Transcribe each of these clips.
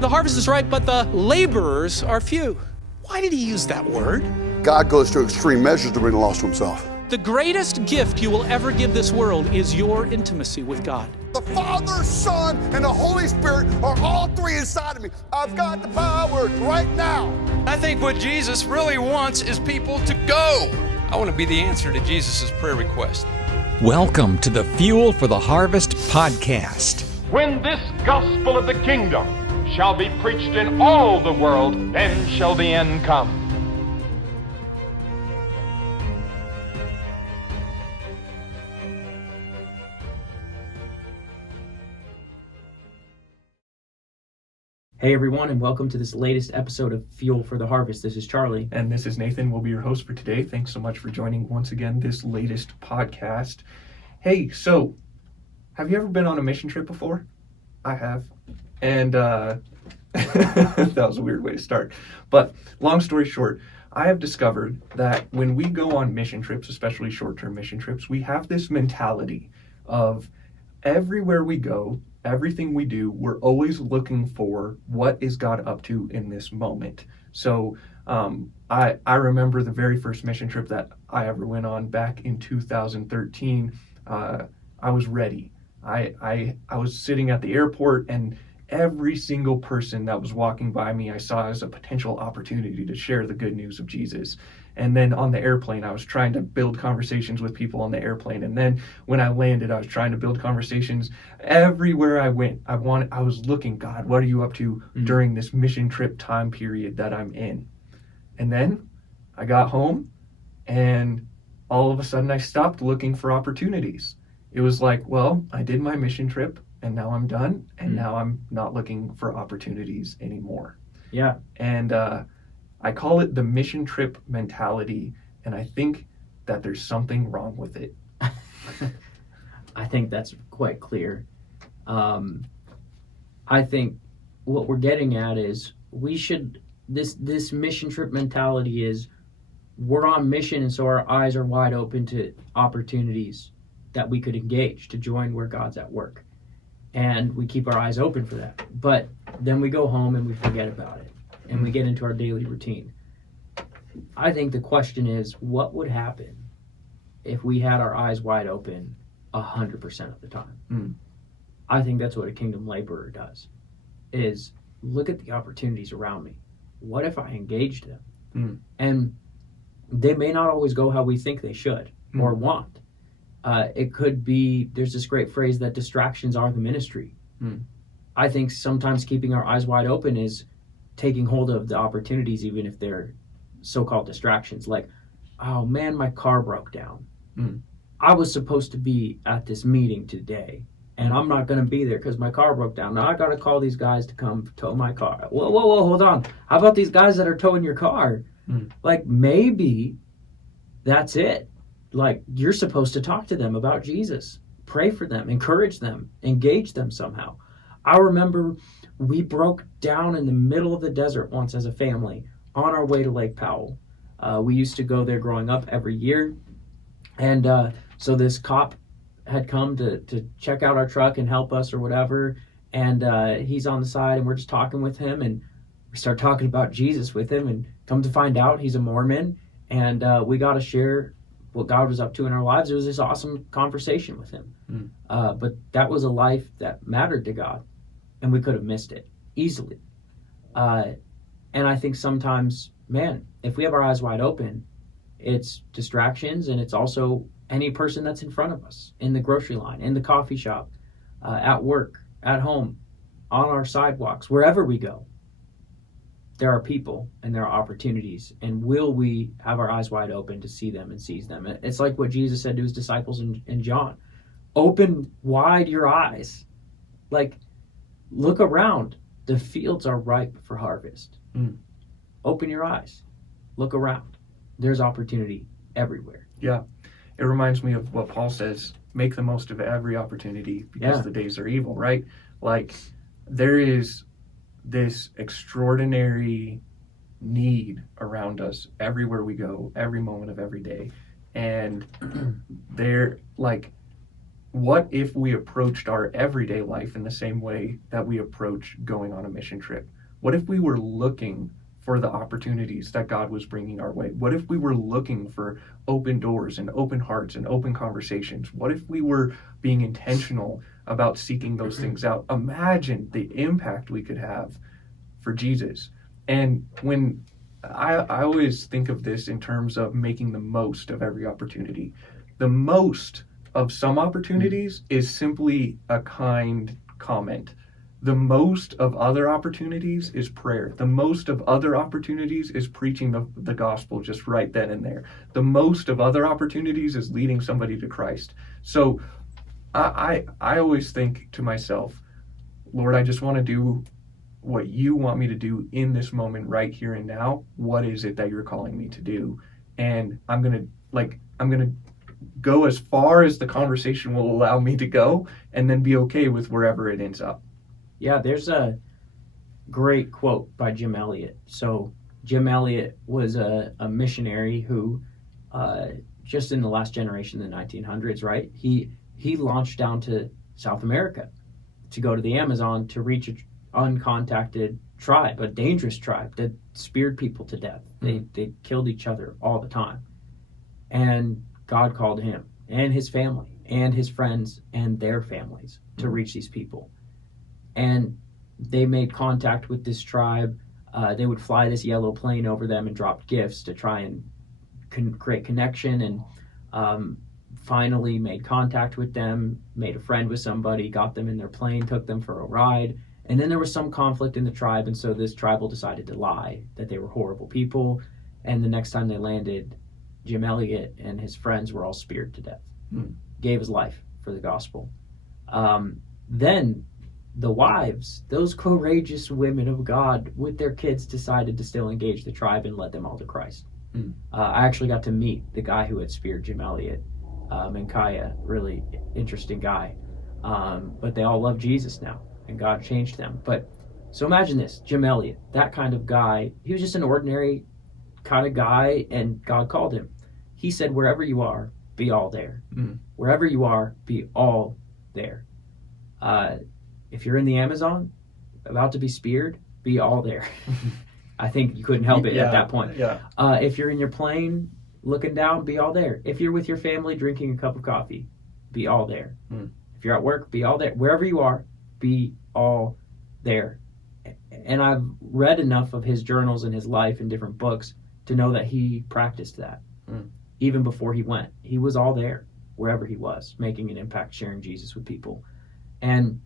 The harvest is ripe, but the laborers are few. Why did he use that word? God goes to extreme measures to bring the lost to himself. The greatest gift you will ever give this world is your intimacy with God. The Father, Son, and the Holy Spirit are all three inside of me. I've got the power right now. I think what Jesus really wants is people to go. I want to be the answer to Jesus' prayer request. Welcome to the Fuel for the Harvest podcast. When this gospel of the kingdom shall be preached in all the world, then shall the end come. Hey everyone, and welcome to this latest episode of Fuel for the Harvest. This is Charlie. And this is Nathan. We'll be your host for today. Thanks so much for joining once again this latest podcast. Hey, so have you ever been on a mission trip before? I have. And that was a weird way to start. But long story short, I have discovered that when we go on mission trips, especially short-term mission trips, we have this mentality of everywhere we go, everything we do, we're always looking for what is God up to in this moment. So I remember the very first mission trip that I ever went on back in 2013. I was ready. I was sitting at the airport, and every single person that was walking by me I saw as a potential opportunity to share the good news of Jesus. And then on the airplane, I was trying to build conversations with people on the airplane. And then when I landed, I was trying to build conversations. Everywhere I went, I was looking, God, what are you up to during this mission trip time period that I'm in? And then I got home, and all of a sudden I stopped looking for opportunities. It was like, well, I did my mission trip, and now I'm done, and now I'm not looking for opportunities anymore. Yeah. And I call it the mission trip mentality, and I think that there's something wrong with it. I think that's quite clear. I think what we're getting at is this mission trip mentality is we're on mission, and so our eyes are wide open to opportunities that we could engage to join where God's at work. And we keep our eyes open for that. But then we go home and we forget about it. And we get into our daily routine. I think the question is, what would happen if we had our eyes wide open 100% of the time? I think that's what a kingdom laborer does, is look at the opportunities around me. What if I engaged them? And they may not always go how we think they should or want. It could be, there's this great phrase that distractions are the ministry. I think sometimes keeping our eyes wide open is taking hold of the opportunities, even if they're so-called distractions. Like, oh man, my car broke down. I was supposed to be at this meeting today, and I'm not going to be there because my car broke down. Now I got to call these guys to come tow my car. Whoa, hold on. How about these guys that are towing your car? Like, maybe that's it. Like, you're supposed to talk to them about Jesus, pray for them, encourage them, engage them somehow. I remember we broke down in the middle of the desert once as a family on our way to Lake Powell. We used to go there growing up every year. And so this cop had come to check out our truck and help us or whatever. And he's on the side, and we're just talking with him. And we start talking about Jesus with him, and come to find out he's a Mormon. And we got to share what God was up to in our lives. It was this awesome conversation with him. But that was a life that mattered to God, and we could have missed it easily. And I think sometimes, man, if we have our eyes wide open, it's distractions, and it's also any person that's in front of us, in the grocery line, in the coffee shop, at work, at home, on our sidewalks, wherever we go. There are people and there are opportunities, and will we have our eyes wide open to see them and seize them? It's like what Jesus said to his disciples in John. Open wide your eyes. Like, look around. The fields are ripe for harvest. Open your eyes. Look around. There's opportunity everywhere. Yeah. It reminds me of what Paul says, make the most of every opportunity because the days are evil, right? Like, there is this extraordinary need around us everywhere we go, every moment of every day. And they're like, what if we approached our everyday life in the same way that we approach going on a mission trip? What if we were looking for the opportunities that God was bringing our way? What if we were looking for open doors and open hearts and open conversations? What if we were being intentional about seeking those things out? Imagine the impact we could have for Jesus. And when I always think of this in terms of making the most of every opportunity. The most of some opportunities is simply a kind comment. The most of other opportunities is prayer. The most of other opportunities is preaching the gospel just right then and there. The most of other opportunities is leading somebody to Christ. So I always think to myself, Lord, I just want to do what you want me to do in this moment right here and now. What is it that you're calling me to do? And I'm going to go as far as the conversation will allow me to go, and then be okay with wherever it ends up. Yeah, there's a great quote by Jim Elliot. So Jim Elliot was a missionary who, just in the last generation, the 1900s, right? He launched down to South America to go to the Amazon to reach an uncontacted tribe, a dangerous tribe that speared people to death. They killed each other all the time. And God called him and his family and his friends and their families to reach these people. And they made contact with this tribe. They would fly this yellow plane over them and drop gifts to try and create connection, and finally made contact with them, made a friend with somebody, got them in their plane, took them for a ride. And then there was some conflict in the tribe, and so this tribal decided to lie, that they were horrible people. And the next time they landed, Jim Elliot and his friends were all speared to death. Gave his life for the gospel. Then the wives, those courageous women of God with their kids, decided to still engage the tribe and led them all to Christ. I actually got to meet the guy who had speared Jim Elliot, Minkaya, really interesting guy. But they all love Jesus now, and God changed them. But so imagine this, Jim Elliot, that kind of guy, he was just an ordinary kind of guy, and God called him. He said, wherever you are, be all there. Wherever you are, be all there. If you're in the Amazon, about to be speared, be all there. I think you couldn't help it at that point. If you're in your plane, looking down, be all there. If you're with your family, drinking a cup of coffee, be all there. If you're at work, be all there. Wherever you are, be all there. And I've read enough of his journals and his life in different books to know that he practiced that. Even before he went, he was all there, wherever he was, making an impact, sharing Jesus with people. And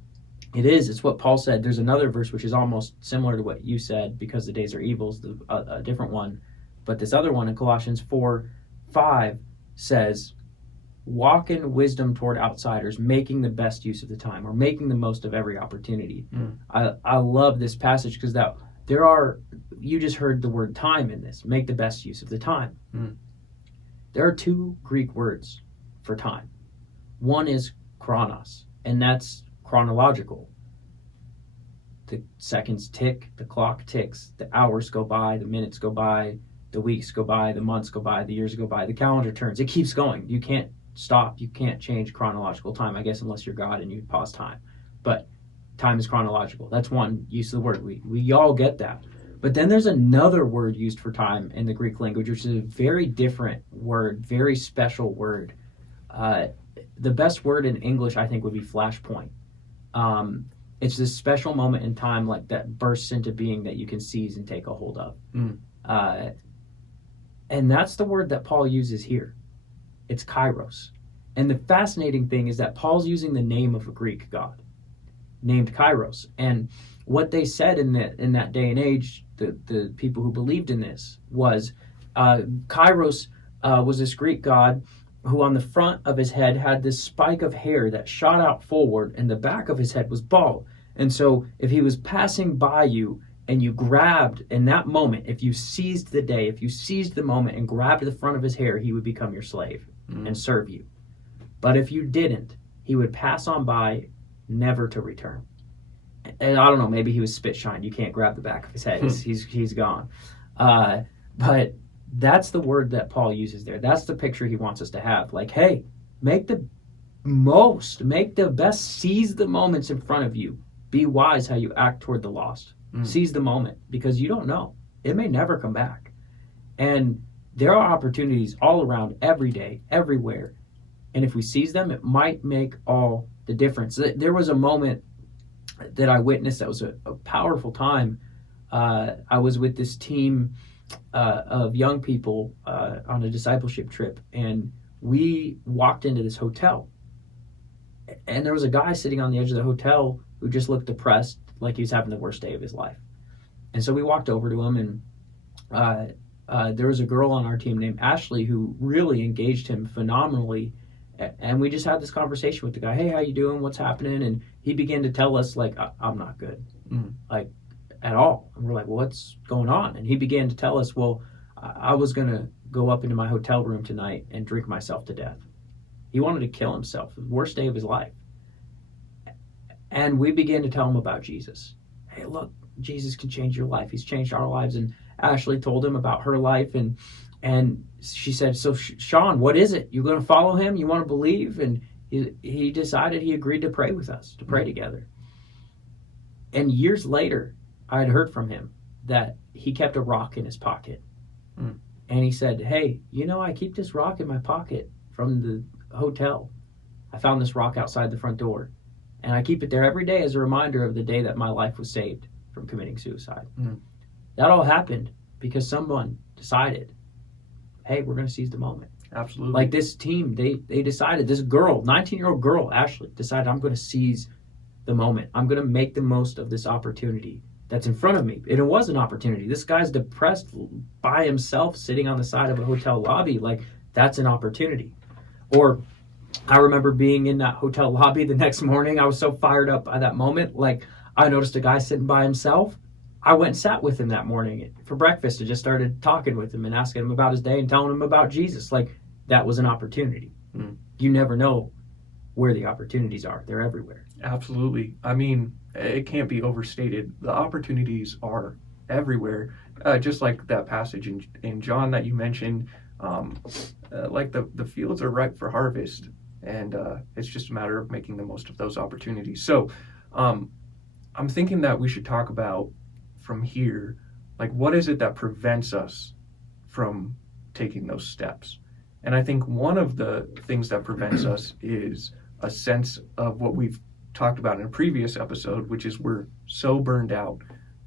it's what Paul said. There's another verse which is almost similar to what you said, because the days are evil, is a different one. But this other one in Colossians 4:5 says, walk in wisdom toward outsiders, making the best use of the time, or making the most of every opportunity. I love this passage because you just heard the word time in this, make the best use of the time. There are two Greek words for time. One is chronos, and that's chronological. The seconds tick, the clock ticks, the hours go by, the minutes go by, the weeks go by, the months go by, the years go by, the calendar turns. It keeps going. You can't stop. You can't change chronological time, I guess, unless you're God and you pause time. But time is chronological. That's one use of the word. We all get that. But then there's another word used for time in the Greek language, which is a very different word, very special word. The best word in English, I think, would be flashpoint. It's this special moment in time, like that bursts into being that you can seize and take a hold of. And that's the word that Paul uses here. It's kairos. And the fascinating thing is that Paul's using the name of a Greek god named Kairos. And what they said in that day and age, the people who believed in this, was Kairos was this Greek god who on the front of his head had this spike of hair that shot out forward, and the back of his head was bald. And so if he was passing by you and you grabbed in that moment, if you seized the day, if you seized the moment and grabbed the front of his hair, he would become your slave and serve you. But if you didn't, he would pass on by, never to return. And I don't know, maybe he was spit shine. You can't grab the back of his head. He's gone. But that's the word that Paul uses there. That's the picture he wants us to have. Like, hey, make the make the best, seize the moments in front of you. Be wise how you act toward the lost. Seize the moment, because you don't know. It may never come back. And there are opportunities all around, every day, everywhere. And if we seize them, it might make all the difference. There was a moment that I witnessed that was a powerful time. I was with this team of young people on a discipleship trip, and we walked into this hotel. And there was a guy sitting on the edge of the hotel who just looked depressed, like he was having the worst day of his life. And so we walked over to him, and there was a girl on our team named Ashley who really engaged him phenomenally. And we just had this conversation with the guy. Hey, how you doing? What's happening? And he began to tell us, like, I'm not good, like, at all. And we're like, well, what's going on? And he began to tell us, well, I was going to go up into my hotel room tonight and drink myself to death. He wanted to kill himself, the worst day of his life. And we began to tell him about Jesus. Hey, look, Jesus can change your life. He's changed our lives. And Ashley told him about her life, and she said, so Sean, what is it? You going to follow him? You want to believe? And he decided, he agreed to pray with us, to pray together. And years later, I had heard from him that he kept a rock in his pocket. And he said, hey, I keep this rock in my pocket from the hotel. I found this rock outside the front door. And I keep it there every day as a reminder of the day that my life was saved from committing suicide. That all happened because someone decided, hey, we're going to seize the moment. Absolutely. Like this team, they decided, this girl, 19-year-old girl, Ashley, decided, I'm going to seize the moment. I'm going to make the most of this opportunity that's in front of me. And it was an opportunity. This guy's depressed by himself, sitting on the side of a hotel lobby. Like, that's an opportunity. Or I remember being in that hotel lobby the next morning. I was so fired up by that moment. Like, I noticed a guy sitting by himself. I went and sat with him that morning for breakfast and just started talking with him and asking him about his day and telling him about Jesus. Like, that was an opportunity. You never know where the opportunities are. They're everywhere. Absolutely. I mean, it can't be overstated. The opportunities are everywhere. Just like that passage in John that you mentioned, like the fields are ripe for harvest, and it's just a matter of making the most of those opportunities. So I'm thinking that we should talk about from here, like, what is it that prevents us from taking those steps? And I think one of the things that prevents us is a sense of what we've talked about in a previous episode, which is we're so burned out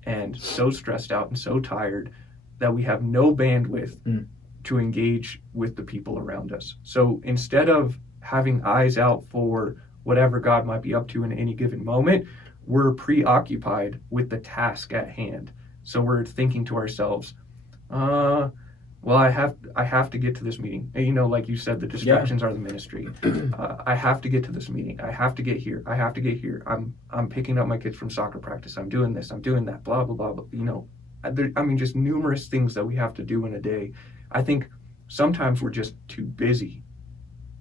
and so stressed out and so tired that we have no bandwidth to engage with the people around us. So instead of having eyes out for whatever God might be up to in any given moment, we're preoccupied with the task at hand. So we're thinking to ourselves, well, I have to get to this meeting. And, like you said, the distractions are the ministry. I have to get to this meeting. I have to get here. I have to get here. I'm picking up my kids from soccer practice. I'm doing this. I'm doing that. Blah, blah, blah. Just numerous things that we have to do in a day. I think sometimes we're just too busy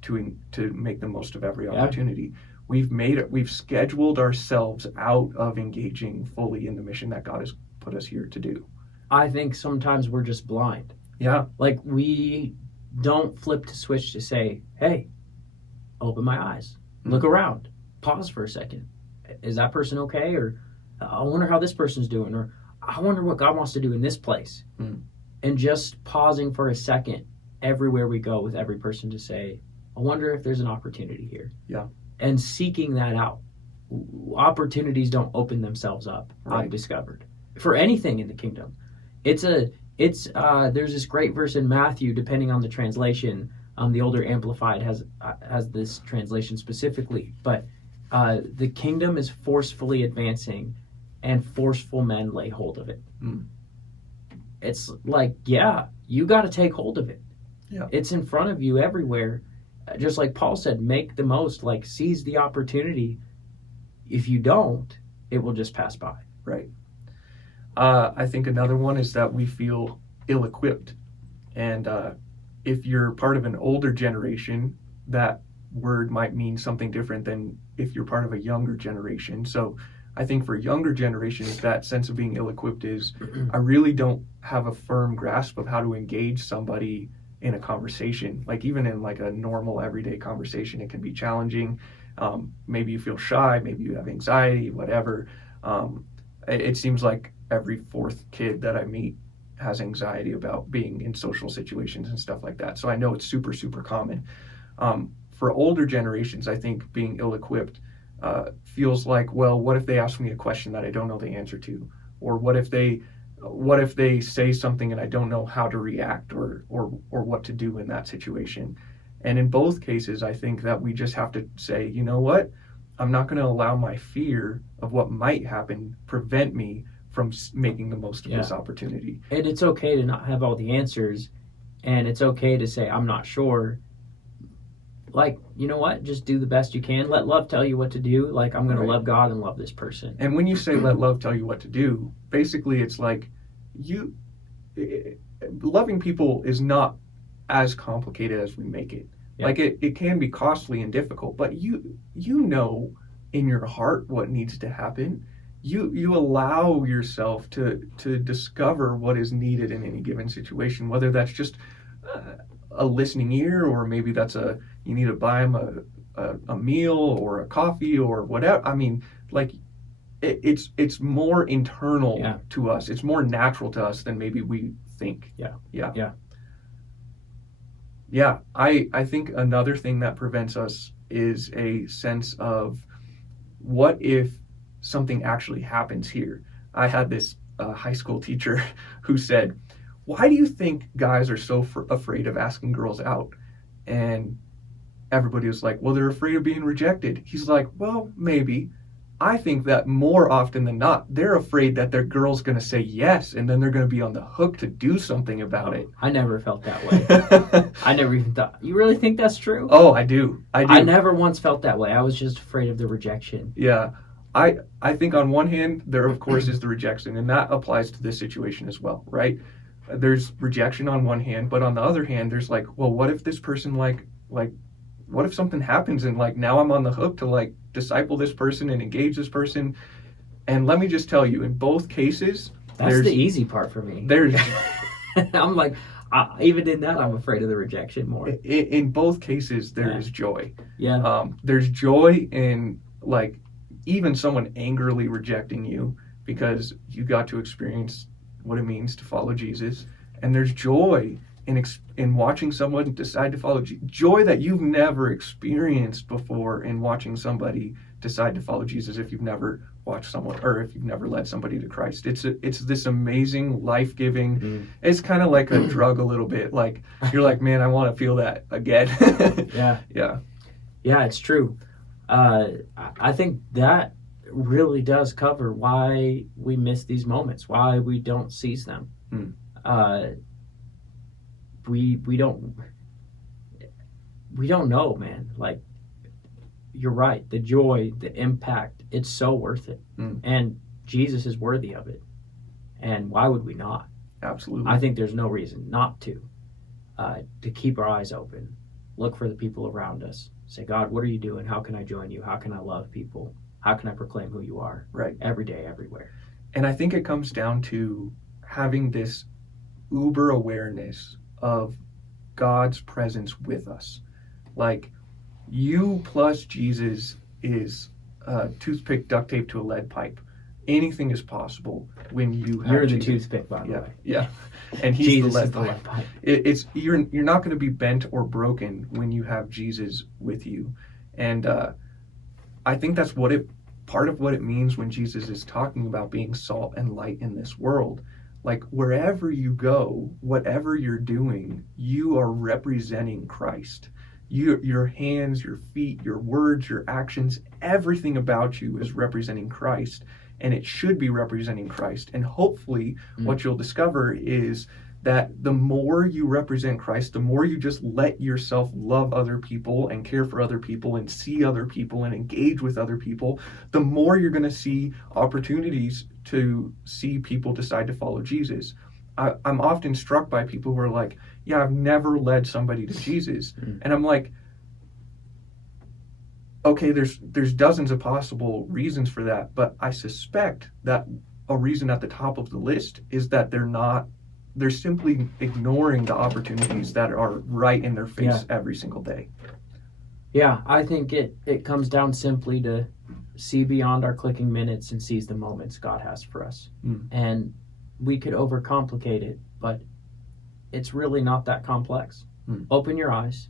to make the most of every opportunity. We've scheduled ourselves out of engaging fully in the mission that God has put us here to do. I think sometimes we're just blind. Yeah. Like, we don't flip the switch to say, hey, open my eyes, look around, pause for a second. Is that person okay? Or I wonder how this person's doing. Or I wonder what God wants to do in this place. And just pausing for a second everywhere we go with every person to say, I wonder if there's an opportunity here. Yeah. And seeking that out. Opportunities don't open themselves up, Right. I've discovered, for anything in the kingdom. There's this great verse in Matthew, depending on the translation. The older Amplified has this translation specifically, but the kingdom is forcefully advancing, and forceful men lay hold of it. It's like, you got to take hold of it. Yeah. It's in front of you everywhere. Just like Paul said, make the most, like, seize the opportunity. If you don't, it will just pass by. Right. I think another one is that we feel ill-equipped. And if you're part of an older generation, that word might mean something different than if you're part of a younger generation. So I think for younger generations, that sense of being ill-equipped is I really don't have a firm grasp of how to engage somebody in a conversation. Like even in like a normal everyday conversation, it can be challenging. Maybe you feel shy, maybe you have anxiety, whatever. It seems like every fourth kid that I meet has anxiety about being in social situations and stuff like that. So I know it's super, super common. For older generations, I think being ill-equipped feels like, well, what if they ask me a question that I don't know the answer to? Or what if they say something and I don't know how to react or what to do in that situation? And in both cases, I think that we just have to say, you know what? I'm not going to allow my fear of what might happen prevent me from making the most of this opportunity. And it's okay to not have all the answers, and it's okay to say, I'm not sure. Like, you know what? Just do the best you can. Let love tell you what to do. Like, I'm going to love God and love this person. And when you say let love tell you what to do, basically it's like loving people is not as complicated as we make it. Yeah. Like it can be costly and difficult, but you know in your heart what needs to happen. You allow yourself to discover what is needed in any given situation, whether that's just a listening ear, or maybe that's you need to buy them a meal or a coffee or whatever. I mean, like it's more internal to us. It's more natural to us than maybe we think. Yeah, I think another thing that prevents us is a sense of what if something actually happens here. I had this high school teacher who said, why do you think guys are so afraid of asking girls out? And everybody was like, well, they're afraid of being rejected. He's like, well, maybe. I think that more often than not, they're afraid that their girl's going to say yes, and then they're going to be on the hook to do something about it. I never felt that way. I never even thought. You really think that's true? Oh, I do. I never once felt that way. I was just afraid of the rejection. Yeah. I think on one hand, there of course is the rejection, and that applies to this situation as well, right? There's rejection on one hand, but on the other hand, there's like, well, what if this person like what if something happens and like now I'm on the hook to like disciple this person and engage this person? And let me just tell you, in both cases, that's the easy part for me. I'm like, even in that, I'm afraid of the rejection more. In both cases, there is joy. Yeah. There's joy in like even someone angrily rejecting you because you got to experience what it means to follow Jesus. And there's joy in watching someone decide to follow joy that you've never experienced before in watching somebody decide to follow Jesus if you've never watched someone or if you've never led somebody to Christ. It's this amazing, life-giving, it's kind of like a drug a little bit. Like you're like, man, I want to feel that again. Yeah, it's true. I think that really does cover why we miss these moments, why we don't seize them. We don't know, man. Like, you're right. The joy, the impact, it's so worth it. And Jesus is worthy of it. And why would we not? Absolutely. I think there's no reason not to keep our eyes open, look for the people around us, say, God, what are you doing? How can I join you? How can I love people? How can I proclaim who you are? Right. Every day, everywhere. And I think it comes down to having this uber awareness of God's presence with us. Like, you plus Jesus is toothpick duct tape to a lead pipe. Anything is possible when you have You're Jesus. the toothpick, by the way. Yeah. And he's Jesus the lead is the pipe. lead pipe. It's you're not going to be bent or broken when you have Jesus with you. And I think that's part of what it means when Jesus is talking about being salt and light in this world. Like, wherever you go, whatever you're doing, you are representing Christ. Your hands, your feet, your words, your actions, everything about you is representing Christ, and it should be representing Christ. And hopefully what you'll discover is that the more you represent Christ, the more you just let yourself love other people and care for other people and see other people and engage with other people, the more you're going to see opportunities to see people decide to follow Jesus. I'm often struck by people who are like, yeah, I've never led somebody to Jesus. And I'm like, okay, there's dozens of possible reasons for that, but I suspect that a reason at the top of the list is that they're not they're simply ignoring the opportunities that are right in their face every single day. Yeah, I think it comes down simply to see beyond our clicking minutes and seize the moments God has for us. And we could overcomplicate it, but it's really not that complex. Open your eyes,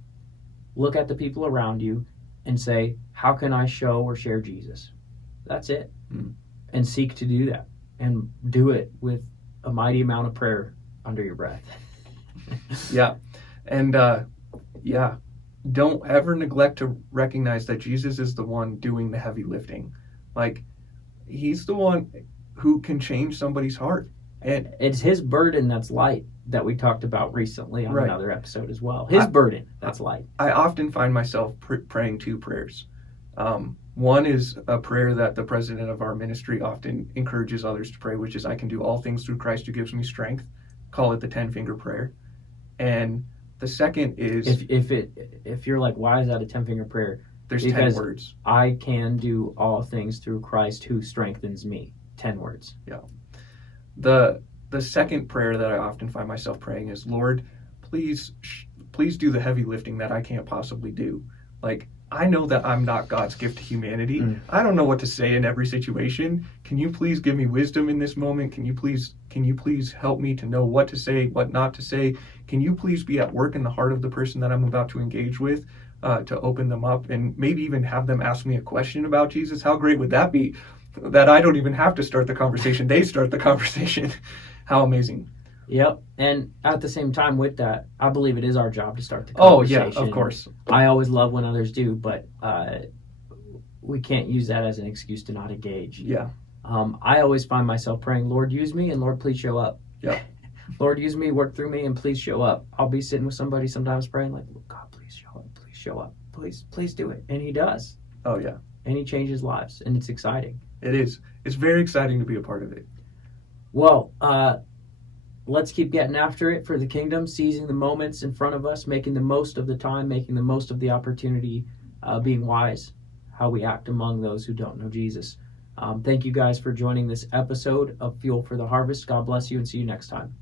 look at the people around you, and say, how can I show or share Jesus? That's it. And seek to do that. And do it with a mighty amount of prayer under your breath. Yeah. And don't ever neglect to recognize that Jesus is the one doing the heavy lifting. Like, he's the one who can change somebody's heart. And it's his burden that's light that we talked about recently on another episode as well. His burden that's light. I often find myself praying two prayers. One is a prayer that the president of our ministry often encourages others to pray, which is, I can do all things through Christ who gives me strength. Call it the 10-finger prayer. And the second is... If you're like, why is that a 10-finger prayer? There's because 10 words. I can do all things through Christ who strengthens me. 10 words. Yeah. The second prayer that I often find myself praying is, Lord, please do the heavy lifting that I can't possibly do. Like, I know that I'm not God's gift to humanity. I don't know what to say in every situation. Can you please give me wisdom in this moment? Can you please help me to know what to say, what not to say? Can you please be at work in the heart of the person that I'm about to engage with, to open them up and maybe even have them ask me a question about Jesus? How great would that be? That I don't even have to start the conversation. They start the conversation. How amazing. Yep. And at the same time with that, I believe it is our job to start the conversation. Oh, yeah, of course. I always love when others do, but we can't use that as an excuse to not engage. Yeah. I always find myself praying, Lord, use me, and Lord, please show up. Yeah. Lord, use me, work through me, and please show up. I'll be sitting with somebody sometimes praying like, God, please show up. Please do it. And he does. Oh, yeah. And he changes lives, and it's exciting. It is. It's very exciting to be a part of it. Well, let's keep getting after it for the kingdom, seizing the moments in front of us, making the most of the time, making the most of the opportunity, being wise, how we act among those who don't know Jesus. Thank you guys for joining this episode of Fuel for the Harvest. God bless you and see you next time.